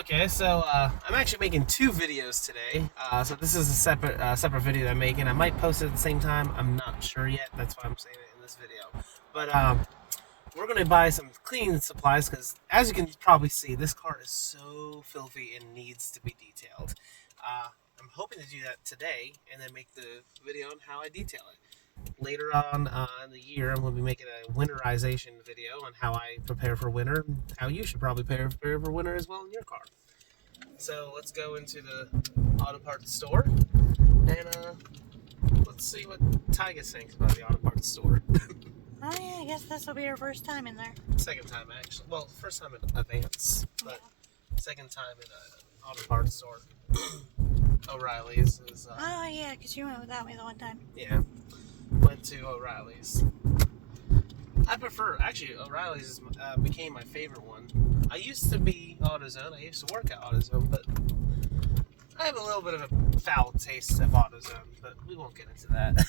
Okay, so I'm actually making two videos today. So this is a separate video that I'm making. I might post it at the same time. I'm not sure yet. That's why I'm saying it in this video. But we're gonna buy some cleaning supplies because, as you can probably see, this car is so filthy and needs to be detailed. I'm hoping to do that today and then make the video on how I detail it. Later on in the year, I'm going to be making a winterization video on how I prepare for winter, how you should probably prepare for winter as well in your car. So let's go into the auto parts store and let's see what Tyga thinks about the auto parts store. Oh yeah, I guess this will be your first time in there. Second time actually. Well, first time in Advance, but second time in an auto parts store. O'Reilly's is. Oh yeah, because you went without me the one time. Yeah, went to O'Reilly's. I prefer, actually, O'Reilly's became my favorite one. I used to be AutoZone. I used to work at AutoZone, but I have a little bit of a foul taste of AutoZone, but we won't get into that.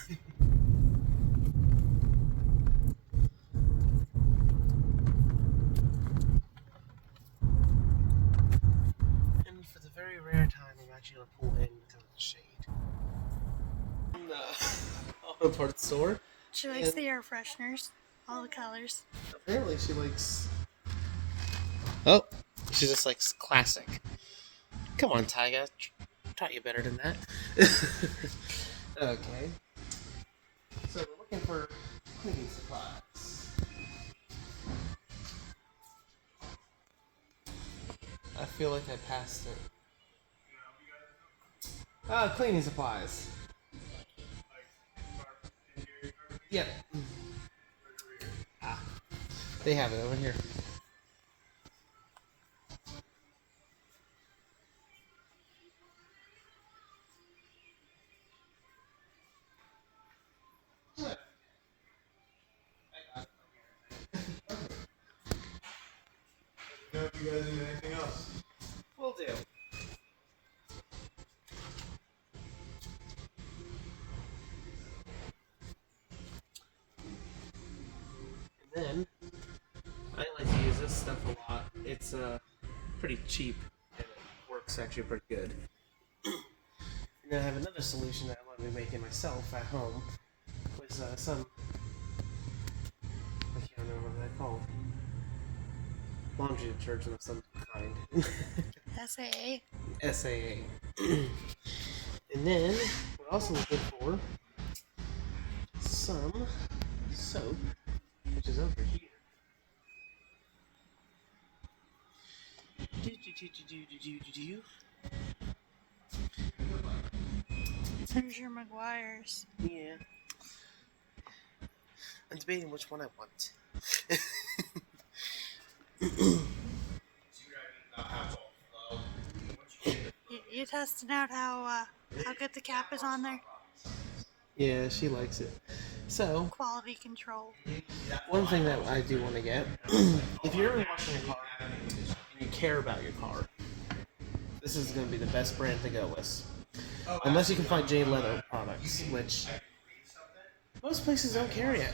And for the very rare time, I'm actually going to pull in because of the shade. In the auto parts store. She likes the air fresheners, all the colors. Apparently she likes... Oh, she just likes classic. Come on, Tyga. Taught you better than that. Okay. So we're looking for cleaning supplies. I feel like I passed it. Cleaning supplies. Yep. They have it over here. Know if you guys need anything else. Will do. And then, I like to use this stuff a lot. It's pretty cheap and it works actually pretty good. And then I have another solution that I'm going to be making myself at home with some, I can't remember what they're called. Laundry detergent of some kind. SAA. SAA. And then we're also looking for some soap, which is over here. There's your McGuire's. Yeah. I'm debating which one I want. You testing out how good the cap is on there? Yeah, she likes it. So, Quality control. one thing that I do want to get, if you're ever washing your car and you care about your car, this is going to be the best brand to go with. Unless you can find J Leather products, which most places don't carry it.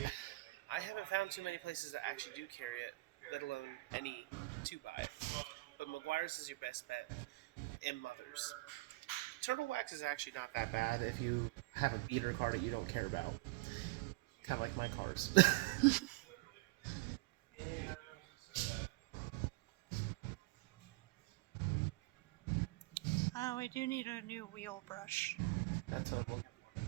I haven't found too many places that actually do carry it, let alone any to buy it. But Meguiar's is your best bet, and Mother's. Turtle wax is actually not that bad if you have a beater car that you don't care about. Kind of like my cars. We do need a new wheel brush. That's what I'm looking for.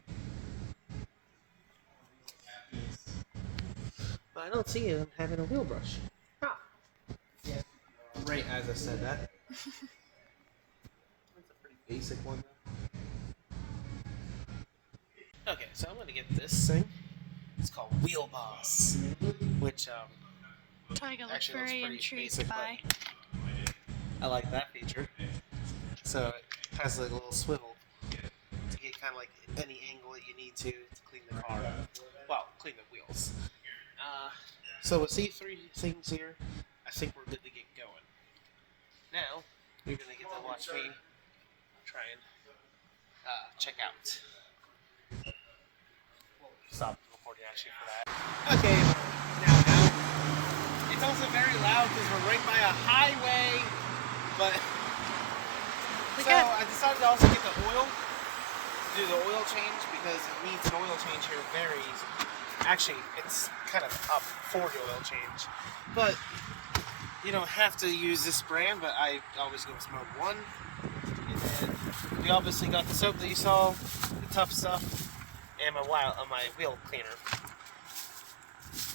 But I don't see him having a wheel brush. Huh. Right as I said that. That's a pretty basic one though. Okay, so I'm gonna get this thing. It's called Wheel Boss, which Tyga looks actually very looks pretty intrigued basic, by. I like that feature. So it has like a little swivel to get kind of like any angle that you need to clean the car. Well, clean the wheels. So with these three things here, I think we're good to get going. Now, you're going to get to watch me try and check out. We'll stop the recording actually for that. Okay, now. It's also very loud because we're right by a highway, but So good. I decided to also get the oil, do the oil change because it needs an oil change here very easy. Actually, it's kind of up for the oil change, but you don't have to use this brand. But I always go with Smoke One. And then we obviously got the soap that you saw, the tough stuff, and my wheel cleaner.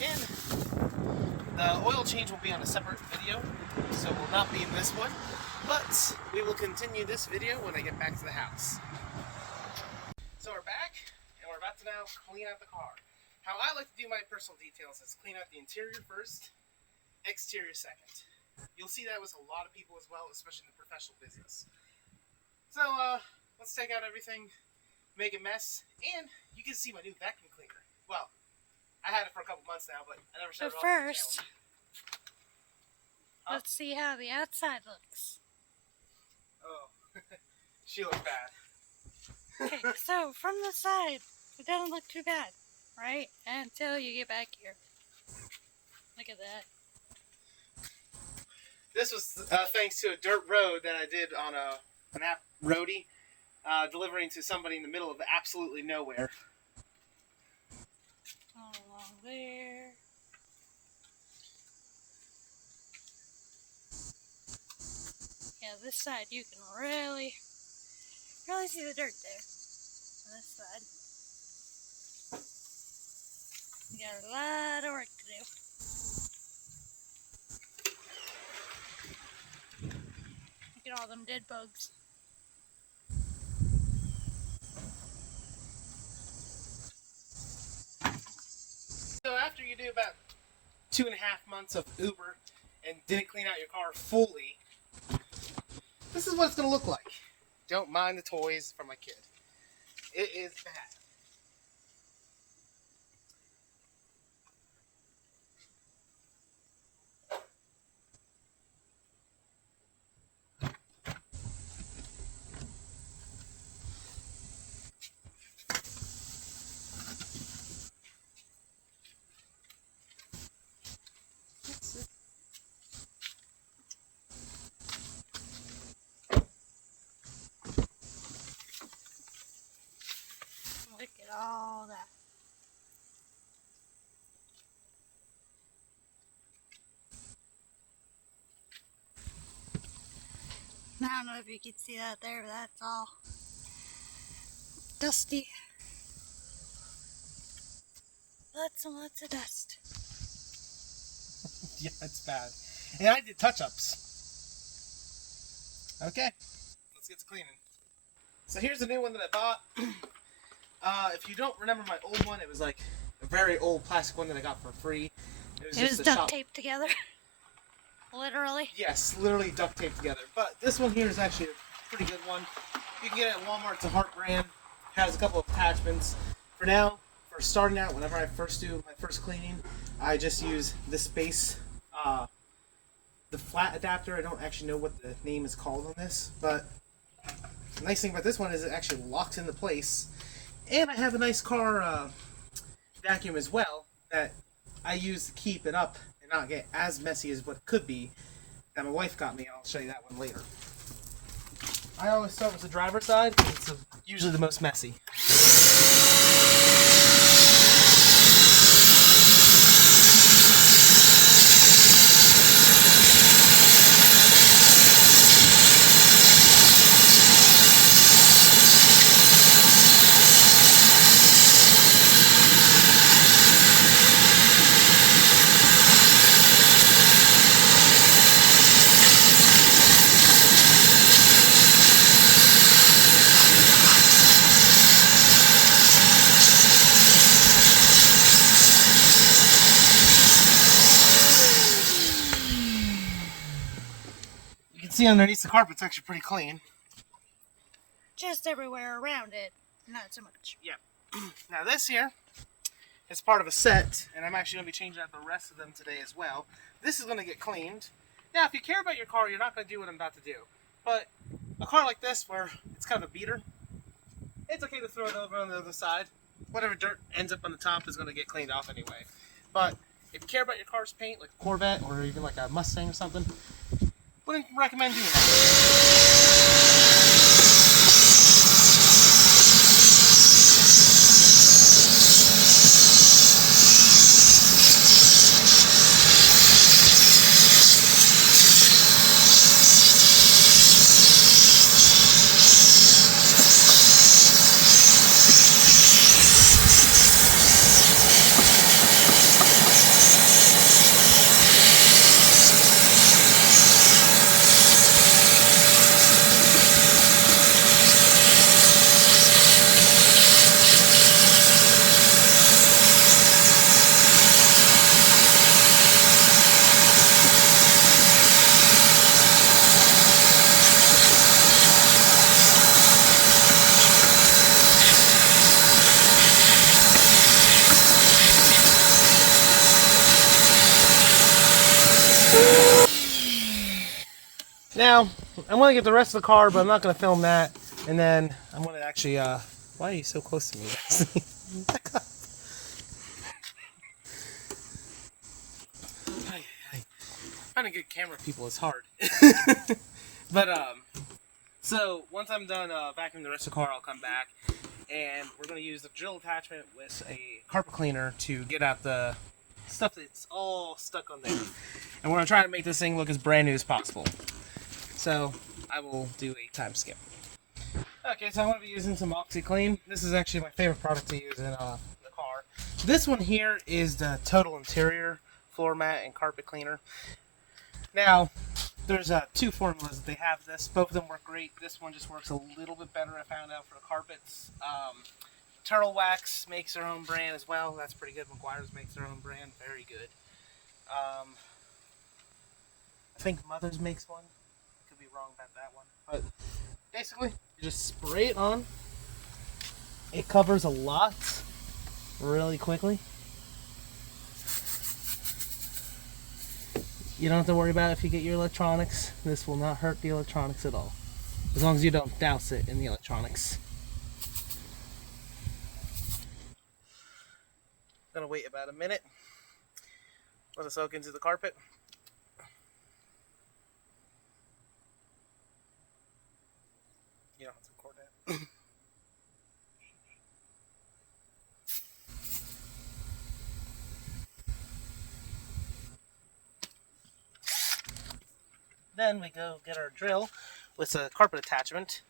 And the oil change will be on a separate video, so it will not be in this one. But we will continue this video when I get back to the house. So we're back, and we're about to now clean out the car. How I like to do my personal details is clean out the interior first, exterior second. You'll see that with a lot of people as well, especially in the professional business. So let's take out everything, make a mess, and you can see my new vacuum cleaner. Well, I had it for a couple months now, but I never showed So it off on the first, Huh? let's see how the outside looks. channel. Oh, she looks bad. Okay, so from the side, it doesn't look too bad, right? Until you get back here. Look at that. This was thanks to a dirt road that I did on an app roadie, delivering to somebody in the middle of absolutely nowhere. All along there. Yeah, this side you can really see the dirt there. On this side. We got a lot of work to do. Look at all them dead bugs. So after you do about 2.5 months of Uber and didn't clean out your car fully, this is what it's going to look like. Don't mind the toys for my kid. It is bad. Look at all that. I don't know if you can see that there, but that's all dusty. Lots and lots of dust. Yeah, it's bad. And I did touch-ups. Okay, let's get to cleaning. So here's the new one that I bought. If you don't remember my old one, it was like a very old plastic one that I got for free. It was just a duct shop. taped together. Literally. Yes, literally duct taped together. But this one here is actually a pretty good one. You can get it at Walmart. It's a Hart brand. Has a couple of attachments. For now, for starting out, whenever I first do my first cleaning, I just use this base, the flat adapter. I don't actually know what the name is called on this, but the nice thing about this one is it actually locks into place. And I have a nice car vacuum as well that I use to keep it up and not get as messy as what it could be that my wife got me, and I'll show you that one later. I always start with the driver's side because it's usually the most messy. You can see underneath the carpet's actually pretty clean. Just everywhere around it. Not so much. Yeah. Now this here is part of a set, and I'm actually going to be changing out the rest of them today as well. This is going to get cleaned. Now, if you care about your car, you're not going to do what I'm about to do. But a car like this, where it's kind of a beater, it's okay to throw it over on the other side. Whatever dirt ends up on the top is going to get cleaned off anyway. But if you care about your car's paint, like a Corvette or even like a Mustang or something, wouldn't recommend doing that. Now, I'm going to get the rest of the car, but I'm not going to film that. And then I'm going to actually, why are you so close to me? Back up. Trying to get camera people is hard. But, so once I'm done vacuuming the rest of the car, I'll come back. And we're going to use the drill attachment with a carpet cleaner to get out the stuff that's all stuck on there. And we're going to try to make this thing look as brand new as possible. So I will do a time skip. Okay, so I'm going to be using some OxyClean. This is actually my favorite product to use in the car. This one here is the Total Interior Floor Mat and Carpet Cleaner. Now, there's two formulas that they have this. Both of them work great. This one just works a little bit better, I found out, for the carpets. Turtle Wax makes their own brand as well. That's pretty good. McGuire's makes their own brand. Very good. I think Mother's makes one. Could be wrong about that one. But basically, you just spray it on. It covers a lot really quickly. You don't have to worry about if you get your electronics. This will not hurt the electronics at all. As long as you don't douse it in the electronics. Gonna wait about a minute. Let it soak into the carpet. You don't have to record that. Then we go get our drill with a carpet attachment.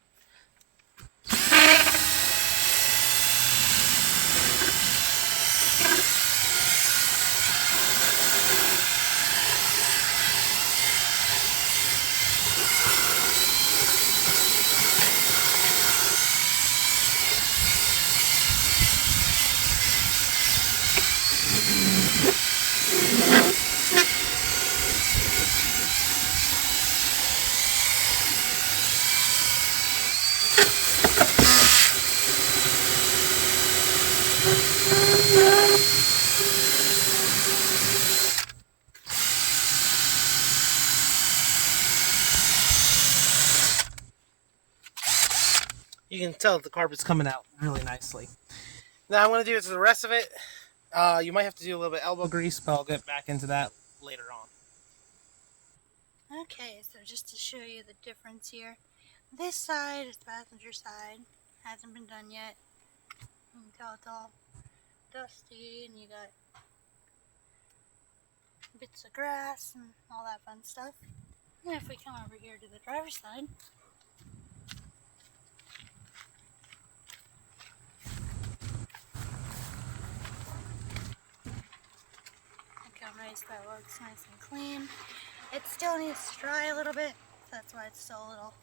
You can tell that the carpet's coming out really nicely. Now I'm going to do it to the rest of it. You might have to do a little bit elbow grease, but I'll get back into that later on. Okay, so just to show you the difference here, this side is the passenger side, hasn't been done yet. You can tell it's all dusty, and you got bits of grass and all that fun stuff. And if we come over here to the driver's side, look how nice that looks, nice and clean. It still needs to dry a little bit, so that's why it's still a little,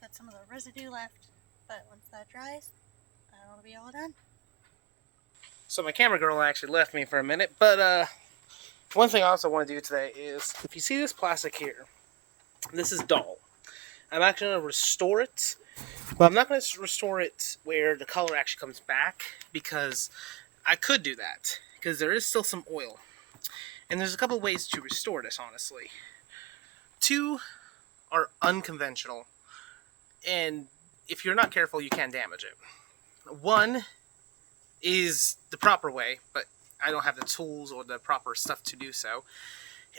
got some of the residue left, but once that dries, that'll be all done. So my camera girl actually left me for a minute, but one thing I also want to do today is, if you see this plastic here, this is dull. I'm actually going to restore it, but I'm not going to restore it where the color actually comes back, because I could do that, because there is still some oil. And there's a couple of ways to restore this, honestly. Two are unconventional, and if you're not careful, you can damage it. One is the proper way, but I don't have the tools or the proper stuff to do so.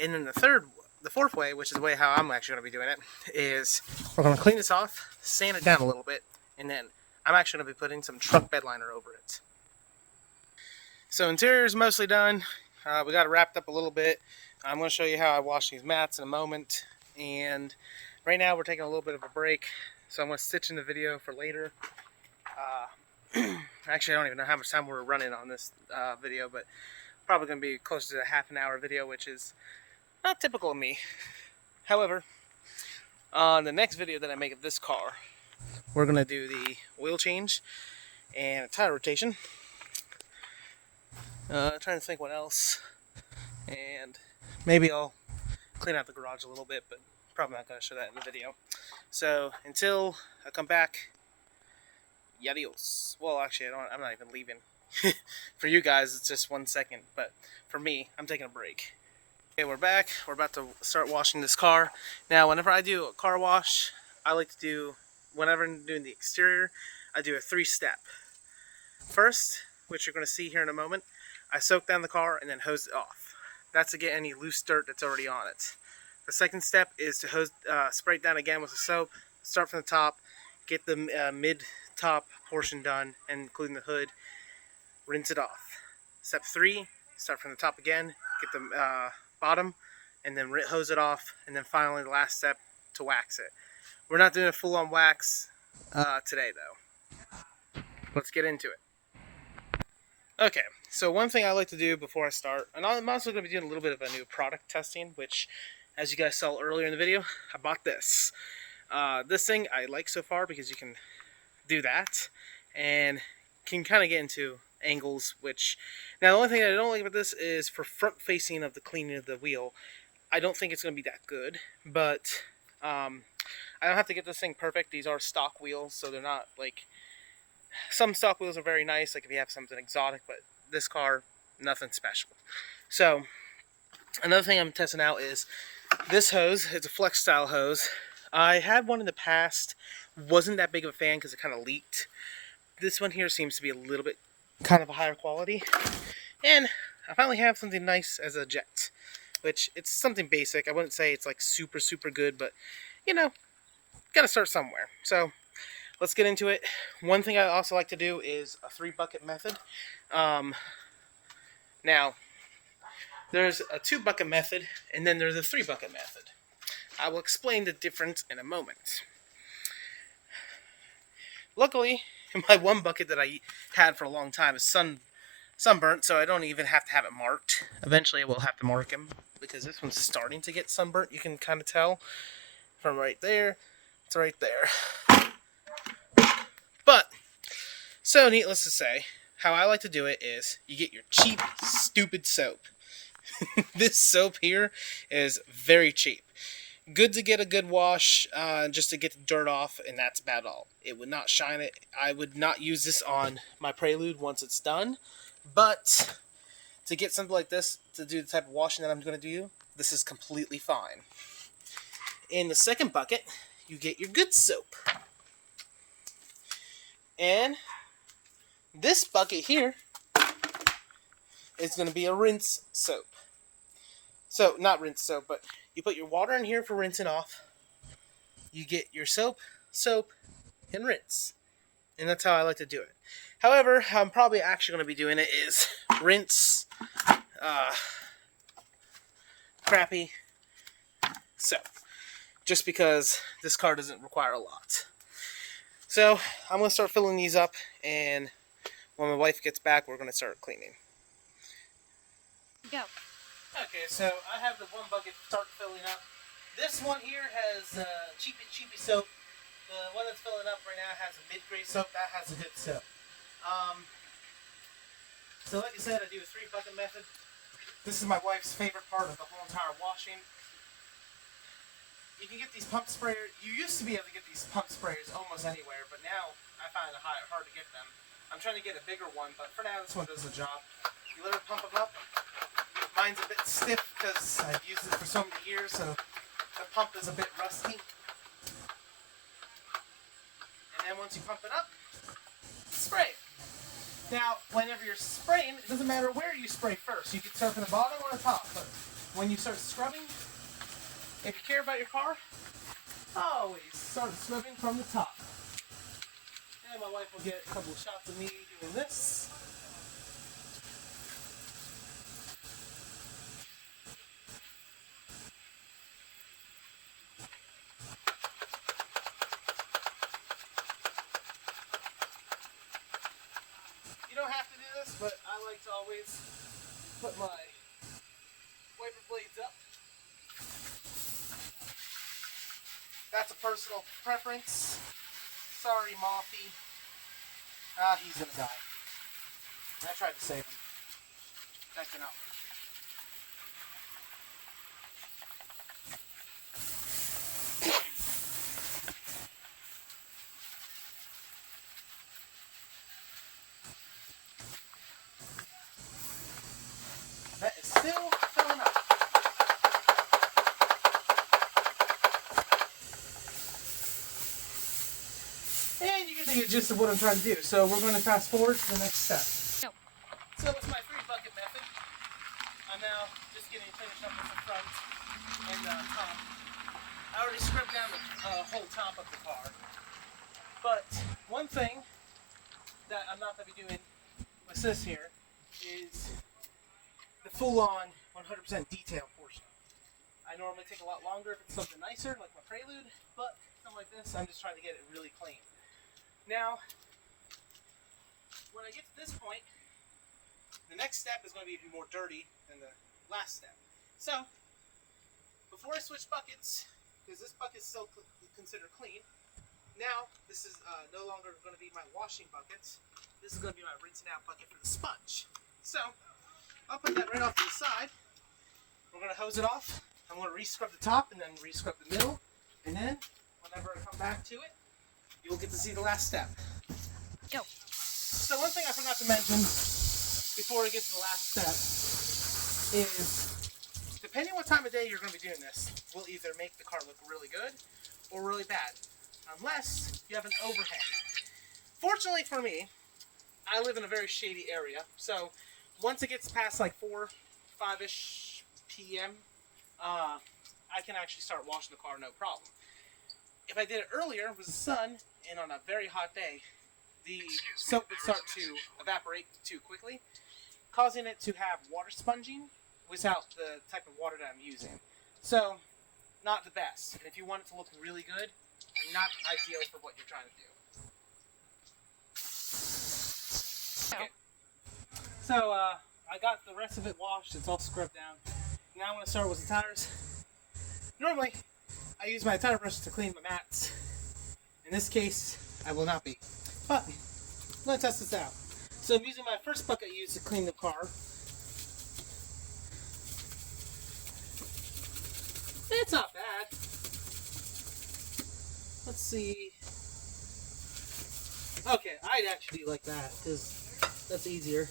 And then the fourth way, which is the way how I'm actually going to be doing it, is we're going to clean this off, sand it down a little bit, and then I'm actually going to be putting some truck bed liner over it. So interior is mostly done. We got it wrapped up a little bit. I'm going to show you how I wash these mats in a moment. And right now we're taking a little bit of a break, so I'm going to stitch in the video for later. Actually, I don't even know how much time we're running on this video, but probably going to be close to a half an hour video, which is not typical of me. However, on the next video that I make of this car, we're going to do the oil change and a tire rotation. Trying to think what else, and maybe I'll clean out the garage a little bit, but probably not going to show that in the video. So until I come back, adios. Well, actually, I'm not even leaving. For you guys, it's just 1 second, but for me, I'm taking a break. Okay, we're back. We're about to start washing this car. Now, whenever I do a car wash, I like to do, whenever I'm doing the exterior, I do a 3-step. First, which you're going to see here in a moment, I soak down the car and then hose it off. That's to get any loose dirt that's already on it. The second step is to spray it down again with the soap, start from the top, get the mid-top portion done, including the hood, rinse it off. Step 3, start from the top again, get the bottom, and then hose it off, and then finally the last step to wax it. We're not doing a full-on wax today though. Let's get into it. Okay, so one thing I like to do before I start, and I'm also going to be doing a little bit of a new product testing, which, as you guys saw earlier in the video, I bought this. This thing I like so far because you can do that, and can kind of get into angles, which, now the only thing I don't like about this is for front facing of the cleaning of the wheel, I don't think it's going to be that good, but I don't have to get this thing perfect. These are stock wheels, so they're not like, some stock wheels are very nice, like if you have something exotic, but this car, nothing special. So, another thing I'm testing out is this hose. It's a flex style hose. I had one in the past, wasn't that big of a fan because it kind of leaked. This one here seems to be a little bit kind of a higher quality, and I finally have something nice as a jet, which it's something basic. I wouldn't say it's like super good, but you know, gotta start somewhere. So let's get into it. One thing I also like to do is a 3-bucket method. Now, there's a 2-bucket method, and then there's a 3-bucket method. I will explain the difference in a moment. Luckily, my 1 bucket that I had for a long time is sunburnt, so I don't even have to have it marked. Eventually, I will have to mark him, because this one's starting to get sunburnt. You can kind of tell from right there to right there. But, so needless to say, how I like to do it is you get your cheap, stupid soap. This soap here is very cheap. Good to get a good wash, just to get the dirt off, and that's about all. It would not shine it. I would not use this on my Prelude once it's done, but to get something like this, to do the type of washing that I'm going to do, this is completely fine. In the second bucket, you get your good soap. And this bucket here is going to be a rinse soap. So, not rinse soap, but you put your water in here for rinsing off. You get your soap, and rinse. And that's how I like to do it. However, how I'm probably actually going to be doing it is rinse, crappy soap. Just because this car doesn't require a lot. So, I'm going to start filling these up, and when my wife gets back, we're going to start cleaning. Go. Okay, so I have the 1 bucket start filling up. This one here has cheapy soap. The one that's filling up right now has a mid-grade soap. That has a good soap. So like I said, I do a 3-bucket method. This is my wife's favorite part of the whole entire washing. You can get these pump sprayers. You used to be able to get these pump sprayers almost anywhere, but now I find it hard to get them. I'm trying to get a bigger one, but for now this one does the job. You let her pump them up. Mine's a bit stiff because I've used it for so many years, so the pump is a bit rusty. And then once you pump it up, spray it. Now, whenever you're spraying, it doesn't matter where you spray first. You can start from the bottom or the top, but when you start scrubbing, if you care about your car, always start scrubbing from the top. And my wife will get a couple of shots of me doing this. You don't have to do this, but I like to always put my wiper blades up. That's a personal preference. Sorry, Moffy. He's gonna die. I tried to save him. That did not work. That is still filling up. see the gist of what I'm trying to do. So we're going to fast forward to the next step. Go. So it's my 3-bucket method. I'm now just getting finished up with the front and the top. I already scrubbed down the whole top of the car. But one thing that I'm not going to be doing with this here is the full-on 100% detail portion. I normally take a lot longer if it's something nicer, like my Prelude, but something like this, I'm just trying to get it really clean. Now, when I get to this point, the next step is going to be even more dirty than the last step. So, before I switch buckets, because this bucket is still considered clean, now this is no longer going to be my washing bucket. This is going to be my rinsing out bucket for the sponge. So, I'll put that right off to the side. We're going to hose it off. I'm going to re-scrub the top and then re-scrub the middle. And then, whenever I come back to it, you'll get to see the last step. Go. So one thing I forgot to mention before we get to the last step is, depending what time of day you're going to be doing this, will either make the car look really good or really bad. Unless you have an overhang. Fortunately for me, I live in a very shady area. So once it gets past like 4, 5-ish p.m., I can actually start washing the car no problem. If I did it earlier with the sun and on a very hot day, the soap would start to evaporate too quickly, causing it to have water sponging without the type of water that I'm using. So, not the best. And if you want it to look really good, not ideal for what you're trying to do. Okay. So, I got the rest of it washed. It's all scrubbed down. Now I'm going to start with the tires. Normally, I use my tire brush to clean my mats. In this case, I will not be. But, let's test this out. So I'm using my first bucket I used to clean the car. It's not bad. Let's see. Okay, I'd actually like that, because that's easier.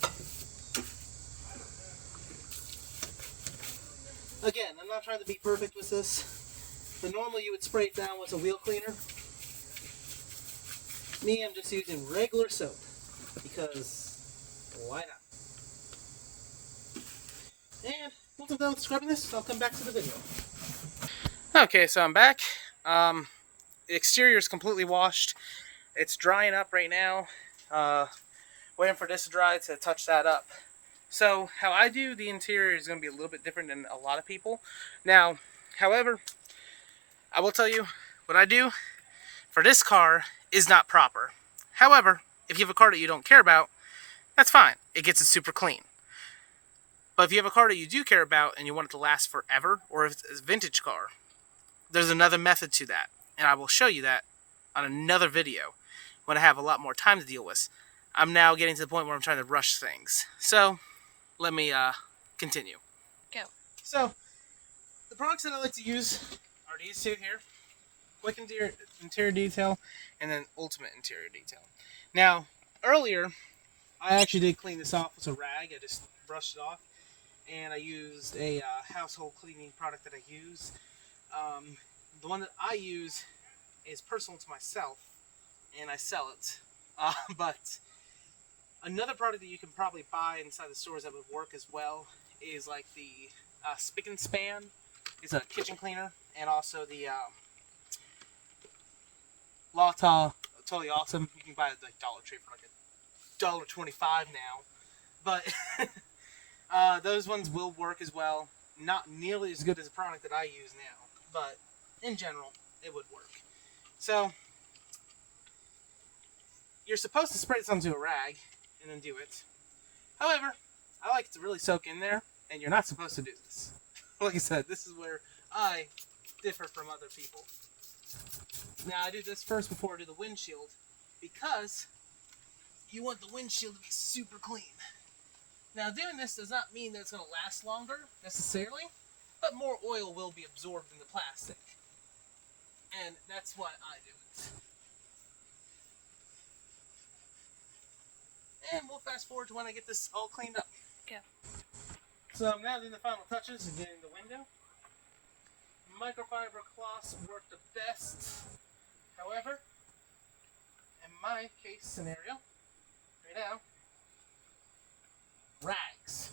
Again, I'm not trying to be perfect with this, but normally you would spray it down with a wheel cleaner. Me, I'm just using regular soap, because why not? And once I'm done with scrubbing this, I'll come back to the video. Okay, so I'm back. The exterior is completely washed. It's drying up right now. Waiting for this to dry to touch that up. So how I do the interior is going to be a little bit different than a lot of people. Now, however, I will tell you what I do for this car is not proper. However, if you have a car that you don't care about, that's fine. It gets it super clean. But if you have a car that you do care about and you want it to last forever, or if it's a vintage car, there's another method to that. And I will show you that on another video when I have a lot more time to deal with. I'm now getting to the point where I'm trying to rush things. So, let me continue. Go. So, the products that I like to use are these two here. Quick interior detail, and then ultimate interior detail. Now, earlier, I actually did clean this off with a rag. I just brushed it off. And I used a household cleaning product that I use. The one that I use is personal to myself, and I sell it. But another product that you can probably buy inside the stores that would work as well is like the Spick and Span. It's a kitchen cleaner, and also the Lata, totally awesome. You can buy it at like Dollar Tree for like $1.25 now. But those ones will work as well. Not nearly as good as the product that I use now, but in general, it would work. So, you're supposed to spray this onto a rag and then do it. However, I like it to really soak in there, and you're not supposed to do this. Like I said, this is where I differ from other people. Now, I do this first before I do the windshield, because you want the windshield to be super clean. Now, doing this does not mean that it's going to last longer, necessarily, but more oil will be absorbed in the plastic. And that's why I do it. And we'll fast forward to when I get this all cleaned up. Go. So I'm now doing the final touches and getting the window. Microfiber cloths work the best. However, in my case scenario right now, rags.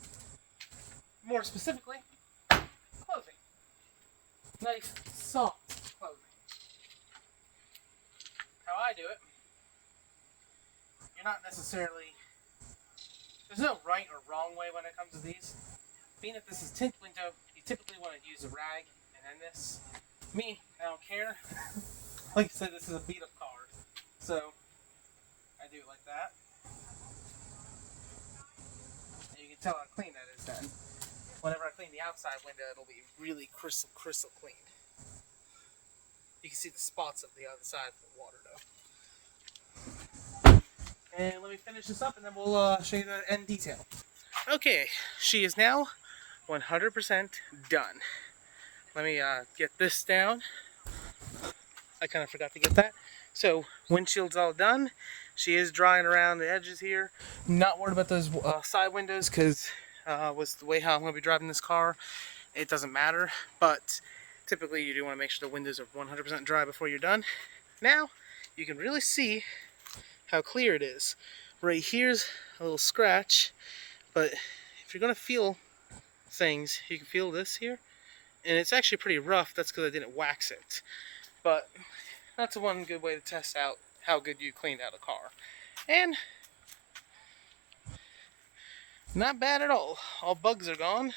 More specifically, clothing. Nice, soft clothing. How I do it, you're not necessarily, there's no right or wrong way when it comes to these. Being that this is tint window, you typically want to use a rag and then this. Me, I don't care. Like I said, this is a beat up car. So, I do it like that. And you can tell how clean that is then. Whenever I clean the outside window, it'll be really crystal clean. You can see the spots of the other side of the water though. And let me finish this up and then we'll show you the end detail. Okay, she is now 100% done. Let me get this down. I kind of forgot to get that. So, windshield's all done. She is drying around the edges here. Not worried about those side windows because with the way how I'm going to be driving this car, it doesn't matter. But typically you do want to make sure the windows are 100% dry before you're done. Now, you can really see how clear it is. Right here's a little scratch, but if you're going to feel things, you can feel this here. And it's actually pretty rough. That's because I didn't wax it. But that's one good way to test out how good you cleaned out a car. And not bad at all. All bugs are gone.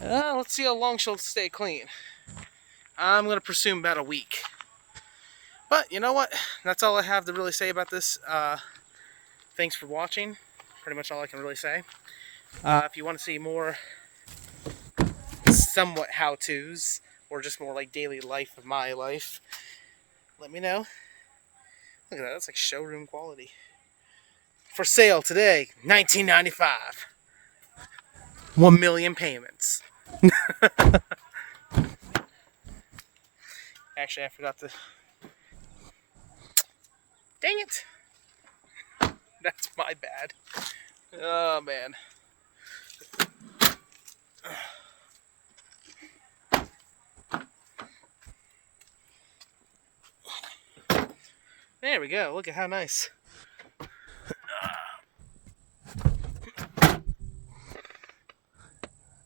Let's see how long she'll stay clean. I'm going to presume about a week. But you know what? That's all I have to really say about this. Thanks for watching. Pretty much all I can really say. If you want to see more somewhat how-tos, or just more like daily life of my life, let me know. Look at that, that's like showroom quality. For sale today, $19.95. 1 million payments. Actually, I forgot to... Dang it! That's my bad. Oh, man. There we go. Look at how nice.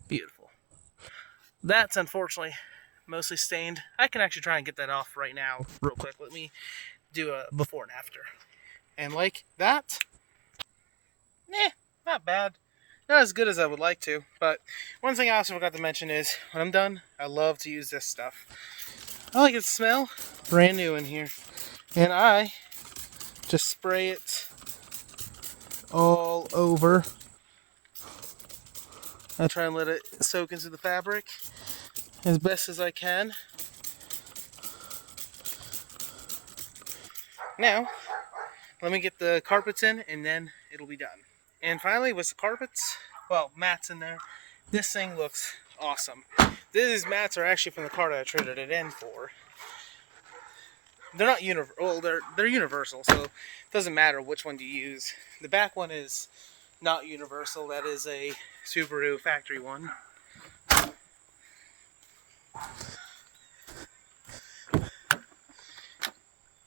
Beautiful. That's unfortunately mostly stained. I can actually try and get that off right now real quick. Let me do a before and after. And like that, not bad. Not as good as I would like to, but one thing I also forgot to mention is when I'm done, I love to use this stuff. I like it to smell brand new in here. And I just spray it all over. I try and let it soak into the fabric as best as I can. Now, let me get the carpets in and then it'll be done. And finally, with the carpets, well, mats in there, this thing looks awesome. These mats are actually from the car that I traded it in for. They're not universal. Well, they're universal, so it doesn't matter which one you use. The back one is not universal. That is a Subaru factory one.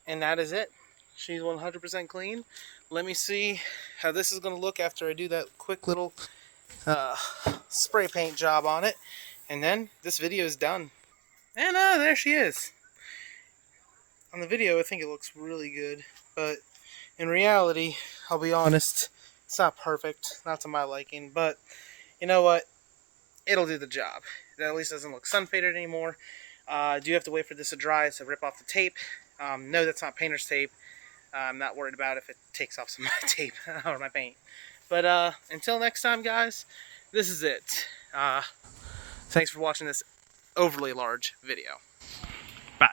And that is it. She's 100% clean. Let me see how this is going to look after I do that quick little spray paint job on it. And then this video is done. And there she is. On the video, I think it looks really good. But in reality, I'll be honest, it's not perfect. Not to my liking. But you know what? It'll do the job. It at least doesn't look sun faded anymore. I do have to wait for this to dry to rip off the tape. No, that's not painter's tape. I'm not worried about if it takes off some of my tape or my paint. But until next time, guys, this is it. Thanks for watching this overly large video. Bye.